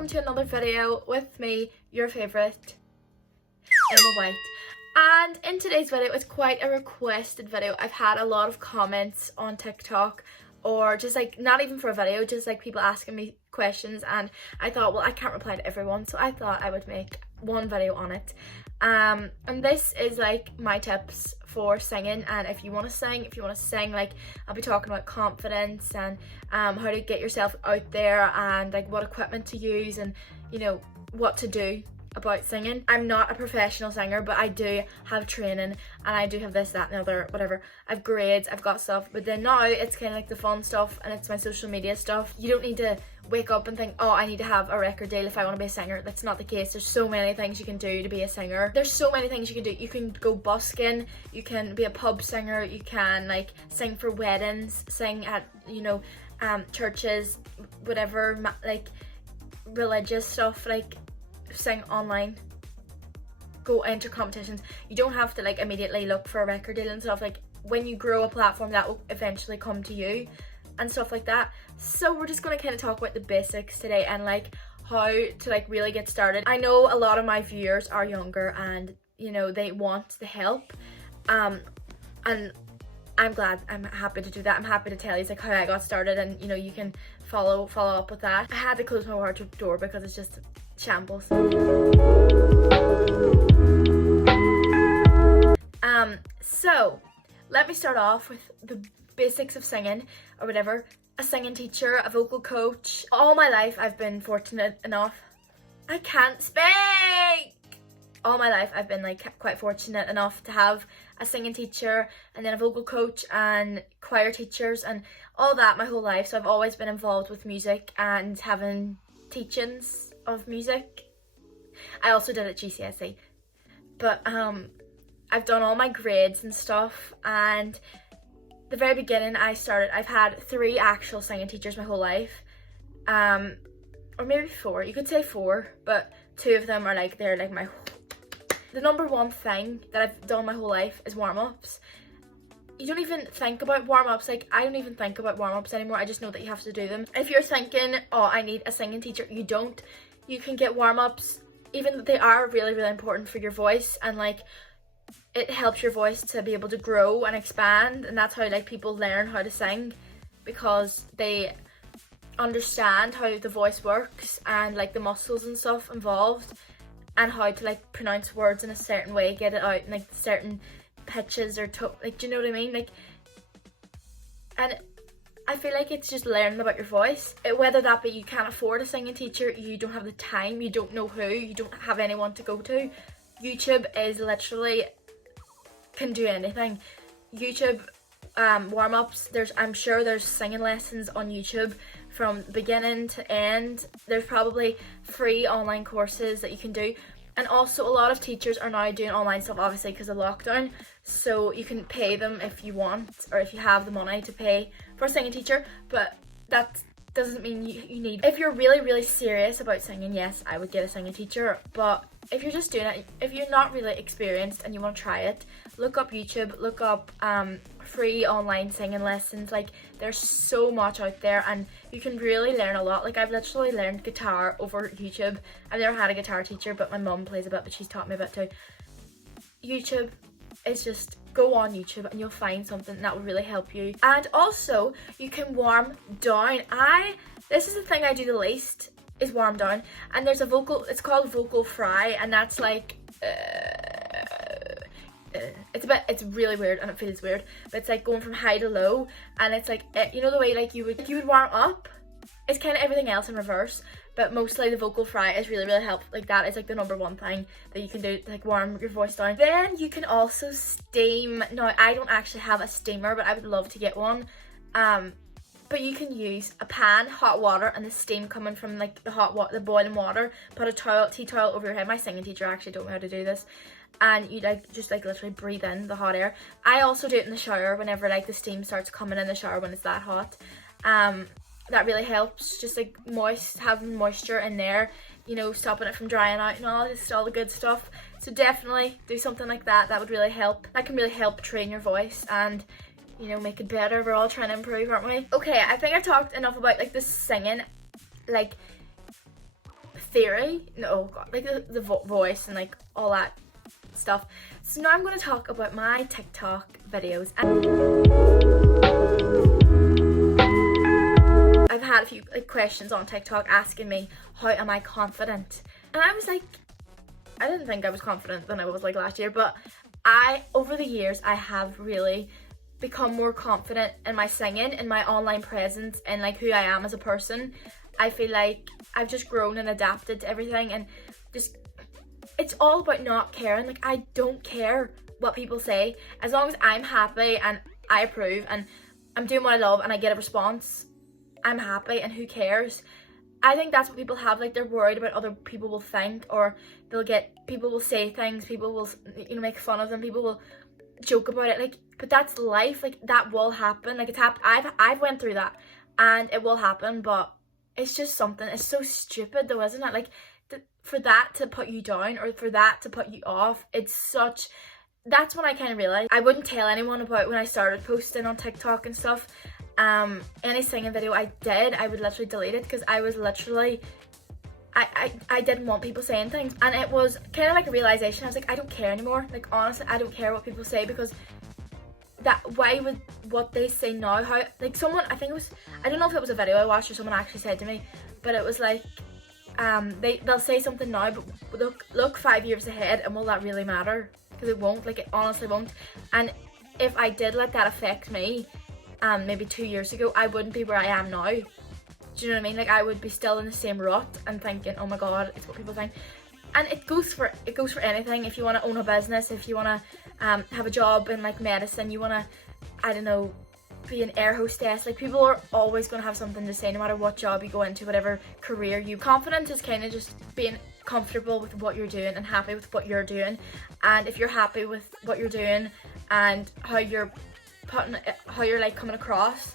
welcome to another video with me, your favourite, Emma White. And in today's video, it's quite a requested video. I've had a lot of comments on TikTok, or just like, not even for a video, just like people asking me questions, and I thought, well, I can't reply to everyone, so I thought I would make one video on it. And this is like my tips for singing, and if you want to sing, like I'll be talking about confidence and how to get yourself out there, and like what equipment to use, and you know what to do about singing. I'm not a professional singer, but I do have training, and I do have this, that and the other, whatever. I've grades, I've got stuff, but then now it's kind of like the fun stuff, and it's my social media stuff. You don't need to wake up and think, oh, I need to have a record deal if I want to be a singer. That's not the case. There's so many things you can do to be a singer. There's so many things you can do. You can go busking, you can be a pub singer, you can like sing for weddings, sing at, you know, churches, whatever, like religious stuff, like sing online, go enter competitions. You don't have to like immediately look for a record deal and stuff. Like when you grow a platform, that will eventually come to you and stuff like that. So we're just going to kind of talk about the basics today, and like how to like really get started. I know a lot of my viewers are younger, and you know they want the help, and I'm happy to do that. I'm happy to tell you like how I got started, and you know you can follow up with that. I had to close my wardrobe door because it's just shambles. So let me start off with the basics of singing, or whatever. A singing teacher, a vocal coach. All my life I've been fortunate enough. I can't speak! All my life I've been like quite fortunate enough to have a singing teacher, and then a vocal coach and choir teachers and all that my whole life. So I've always been involved with music and having teachings of music. I also did it at GCSE, but I've done all my grades and stuff, and the very beginning I've had 3 actual singing teachers my whole life, or maybe 4, you could say 4, but 2 of them are like, they're like the number one thing that I've done my whole life is warm-ups. You don't even think about warm-ups, like I don't even think about warm-ups anymore. I just know that you have to do them. If you're thinking, oh, I need a singing teacher, you don't. You can get warm-ups, even though they are really, really important for your voice, and like it helps your voice to be able to grow and expand, and that's how like people learn how to sing, because they understand how the voice works and like the muscles and stuff involved, and how to like pronounce words in a certain way, get it out in like certain pitches or like, do you know what I mean? Like, and I feel like it's just learning about your voice. Whether that be you can't afford a singing teacher, you don't have the time, you don't know who, you don't have anyone to go to. YouTube is literally can do anything. YouTube warm-ups, I'm sure there's singing lessons on YouTube from beginning to end. There's probably free online courses that you can do, and also a lot of teachers are now doing online stuff, obviously because of lockdown, so you can pay them if you want, or if you have the money to pay for a singing teacher, but that doesn't mean you need. If you're really, really serious about singing, yes, I would get a singing teacher, but if you're just doing it, if you're not really experienced and you want to try it, look up YouTube, look up free online singing lessons. Like there's so much out there, and you can really learn a lot. Like I've literally learned guitar over YouTube. I've never had a guitar teacher, but my mum plays a bit, but she's taught me a bit too. YouTube is just, go on YouTube and you'll find something that will really help you. And also you can warm down. This is the thing I do the least, is warm down. And there's a vocal, it's called vocal fry, and that's like it's really weird and it feels weird, but it's like going from high to low, and it's like, you know the way like you would warm up, it's kind of everything else in reverse, but mostly the vocal fry is really, really helpful. Like that is like the number one thing that you can do to like warm your voice down. Then you can also steam. Now I don't actually have a steamer, but I would love to get one. But you can use a pan, hot water, and the steam coming from like the boiling water. Put a tea towel over your head. My singing teacher actually taught me how to do this. And you like just like literally breathe in the hot air. I also do it in the shower whenever like the steam starts coming in the shower when it's that hot. That really helps, just like having moisture in there, you know, stopping it from drying out and all the good stuff. So definitely do something like that. That would really help. That can really help train your voice and, you know, make it better. We're all trying to improve, aren't we? Okay, I think I've talked enough about like the singing. Like theory, no, oh god, like the voice and like all that stuff. So now I'm going to talk about my TikTok videos. I've had a few like questions on TikTok asking me, how am I confident? And I was like, I didn't think I was confident than I was like last year, but over the years, I have really become more confident in my singing, in my online presence, and like who I am as a person. I feel like I've just grown and adapted to everything, and just, it's all about not caring. Like, I don't care what people say, as long as I'm happy and I approve and I'm doing what I love and I get a response, I'm happy, and who cares? I think that's what people have, like they're worried about other people will think, or people will say things, people will, you know, make fun of them, people will joke about it, like, but that's life, like that will happen, like it's happened, I've went through that and it will happen, but it's just something, it's so stupid though, isn't it? Like, for that to put you down or for that to put you off, that's when I kind of realized I wouldn't tell anyone about when I started posting on TikTok and stuff. Any singing video I did, I would literally delete it, because I was literally, I didn't want people saying things, and it was kind of like a realization. I was like, I don't care anymore, like honestly I don't care what people say, because why would what they say now, how, like someone, I think it was, I don't know if it was a video I watched or someone actually said to me, but it was like, they'll say something now, but look 5 years ahead, and will that really matter? Because it won't, like it honestly won't. And if I did let that affect me, maybe 2 years ago, I wouldn't be where I am now. Do you know what I mean? Like, I would be still in the same rut and thinking, oh my god, it's what people think. And it goes for anything. If you want to own a business, if you want to have a job in like medicine, you want to, I don't know, be an air hostess, like people are always going to have something to say no matter what job you go into, whatever career you. Confidence is kind of just being comfortable with what you're doing and happy with what you're doing. And if you're happy with what you're doing and how you're like coming across,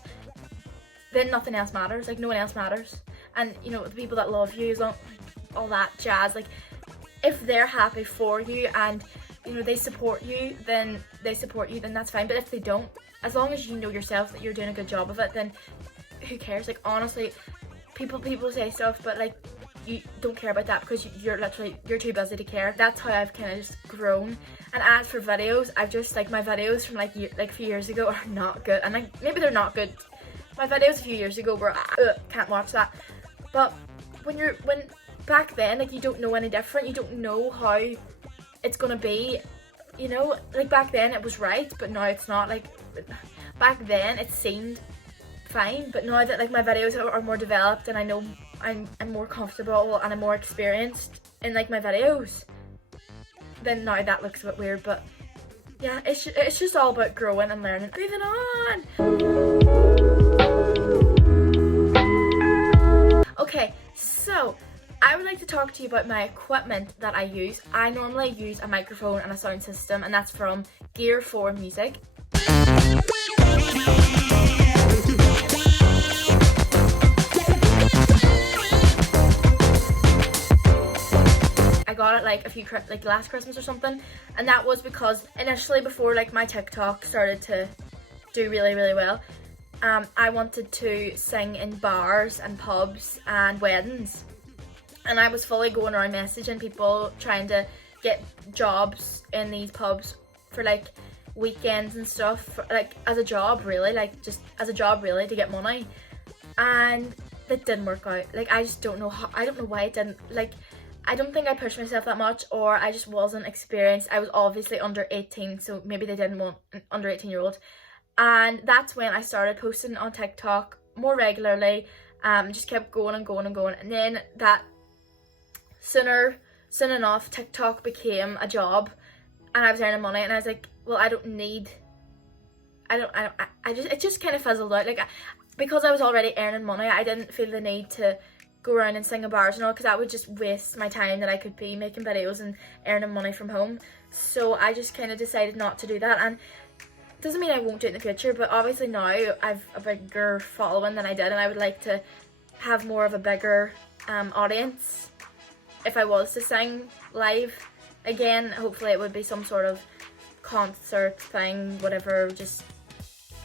then nothing else matters, like no one else matters. And you know, the people that love you, all that jazz, like if they're happy for you and you know they support you, then that's fine. But if they don't, as long as you know yourself that you're doing a good job of it, then who cares? Like honestly, people say stuff, but like you don't care about that, because you're too busy to care. That's how I've kind of just grown. And as for videos, I've just, like, my videos from like a few years ago are not good, and like maybe they're not good. My videos a few years ago were can't watch that. But when back then, like, you don't know any different, you don't know how it's gonna be, you know, like back then it was right, but now it's not. Like back then it seemed fine, but now that like my videos are more developed and I know I'm more comfortable and I'm more experienced in like my videos, then now that looks a bit weird. But yeah, it's just all about growing and learning. Moving on. Okay, so I would like to talk to you about my equipment that I use. I normally use a microphone and a sound system, and that's from Gear 4 Music. I got it like last Christmas or something, and that was because initially, before like my TikTok started to do really well, I wanted to sing in bars and pubs and weddings, and I was fully going around messaging people trying to get jobs in these pubs for like weekends and stuff, like as a job really, like just as a job really, to get money. And it didn't work out. Like I just don't know how, I don't know why it didn't. Like I don't think I pushed myself that much, or I just wasn't experienced. I was obviously under 18, so maybe they didn't want an under 18-year-old. And that's when I started posting on TikTok more regularly. Just kept going and going and going, and then that soon enough TikTok became a job, and I was earning money, and I was like, well, it just kind of fizzled out. Like because I was already earning money, I didn't feel the need to go around and sing in bars and all, because that would just waste my time that I could be making videos and earning money from home. So I just kind of decided not to do that, and it doesn't mean I won't do it in the future, but obviously now I've a bigger following than I did, and I would like to have more of a bigger audience if I was to sing live again. Hopefully it would be some sort of concert thing, whatever, just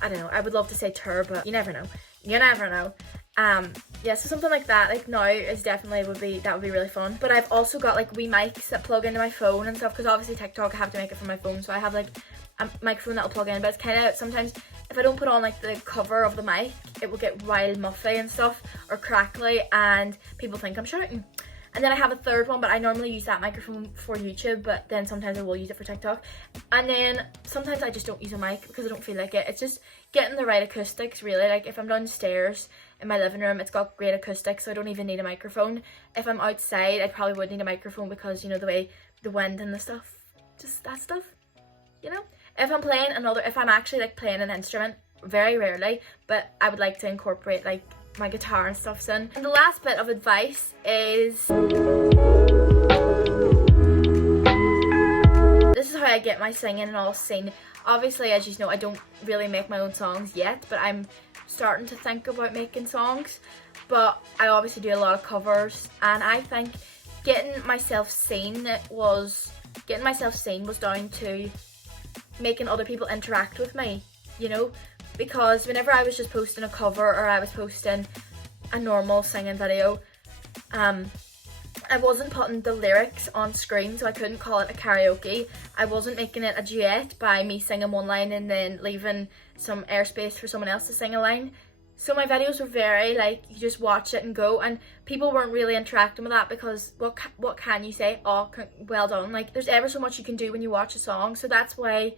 I don't know, I would love to say tour, but you never know. Yeah, so something like that, like now is definitely would be really fun. But I've also got like wee mics that plug into my phone and stuff, because obviously TikTok I have to make it from my phone, so I have like a microphone that will plug in. But it's kind of, sometimes if I don't put on like the cover of the mic, it will get wild muffly and stuff, or crackly, and people think I'm shouting. And then I have a third one, but I normally use that microphone for YouTube, but then sometimes I will use it for TikTok. And then sometimes I just don't use a mic because I don't feel like it. It's just getting the right acoustics, really. Like if I'm downstairs in my living room, it's got great acoustics, so I don't even need a microphone. If I'm outside, I probably would need a microphone because, you know, the way the wind and the stuff, just that stuff, you know? If I'm actually like playing an instrument, very rarely, but I would like to incorporate like my guitar and stuff in. And the last bit of advice is, this is how I get my singing and all seen. Obviously, as you know, I don't really make my own songs yet, but I'm starting to think about making songs. But I obviously do a lot of covers, and I think getting myself seen was down to making other people interact with me, you know? Because whenever I was just posting a cover or I was posting a normal singing video, I wasn't putting the lyrics on screen, so I couldn't call it a karaoke. I wasn't making it a duet by me singing one line and then leaving some airspace for someone else to sing a line. So my videos were very like, you just watch it and go, and people weren't really interacting with that because what can you say? Oh, well done. Like, there's ever so much you can do when you watch a song, so that's why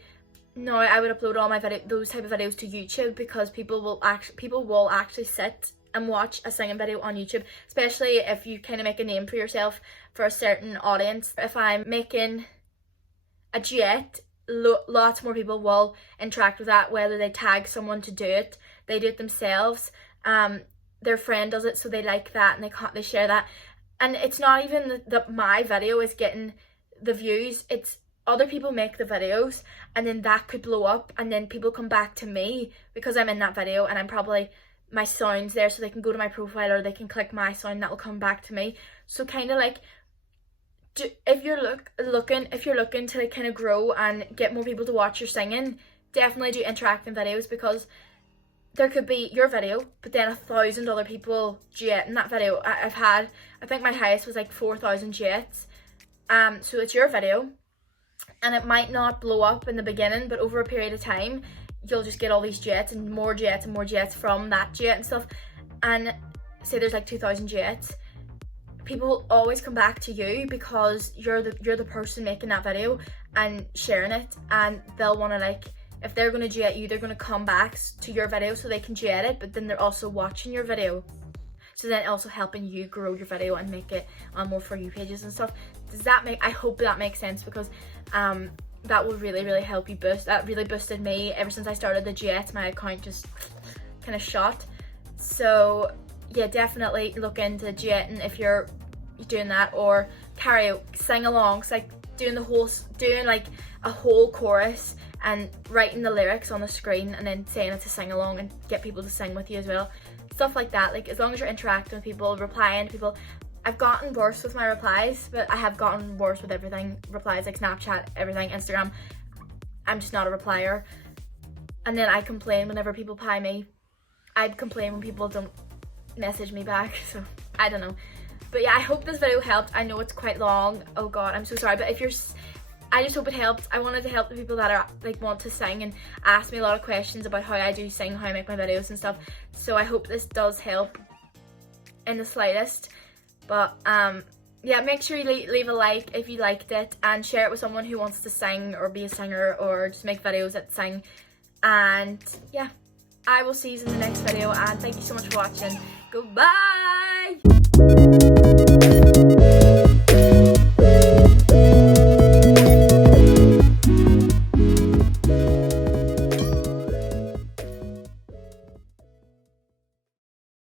now I would upload all my those type of videos to YouTube, because people will actually sit and watch a singing video on YouTube, especially if you kind of make a name for yourself for a certain audience. If I'm making a duet, lots more people will interact with that, whether they tag someone to do it, they do it themselves, their friend does it so they like that and they share that. And it's not even that my video is getting the views, it's other people make the videos, and then that could blow up, and then people come back to me because I'm in that video and I'm probably, my sound's there, so they can go to my profile or they can click my sound, that will come back to me. So kind of like, if you're looking to like kind of grow and get more people to watch your singing, definitely do interactive videos, because there could be your video but then 1,000 other people duet in that video. I think my highest was like 4,000 duets. So it's your video, and it might not blow up in the beginning, but over a period of time you'll just get all these duets and more duets and more duets from that duet and stuff. And say there's like 2,000 duets, people will always come back to you because you're the person making that video and sharing it, and they'll want to, like, if they're going to duet you, they're going to come back to your video so they can duet it, but then they're also watching your video, so then also helping you grow your video and make it on more For You pages and stuff. I hope that makes sense, because that will really help you boost. That really boosted me. Ever since I started the duets, my account just kind of shot. So yeah, definitely look into duetting if you're doing that, or karaoke, sing alongs, like doing like a whole chorus and writing the lyrics on the screen and then saying it to sing along and get people to sing with you as well. Stuff like that. Like, as long as you're interacting with people, replying to people. I've gotten worse with my replies, but I have gotten worse with everything. Replies, like Snapchat, everything, Instagram. I'm just not a replier. And then I complain whenever people reply me. I'd complain when people don't message me back, so I don't know. But yeah, I hope this video helped. I know it's quite long. Oh god, I'm so sorry. But I just hope it helped. I wanted to help the people that are like want to sing and ask me a lot of questions about how I do sing, how I make my videos and stuff. So I hope this does help in the slightest. But yeah, make sure you leave a like if you liked it, and share it with someone who wants to sing or be a singer or just make videos that sing. And yeah, I will see you in the next video, and thank you so much for watching. Goodbye!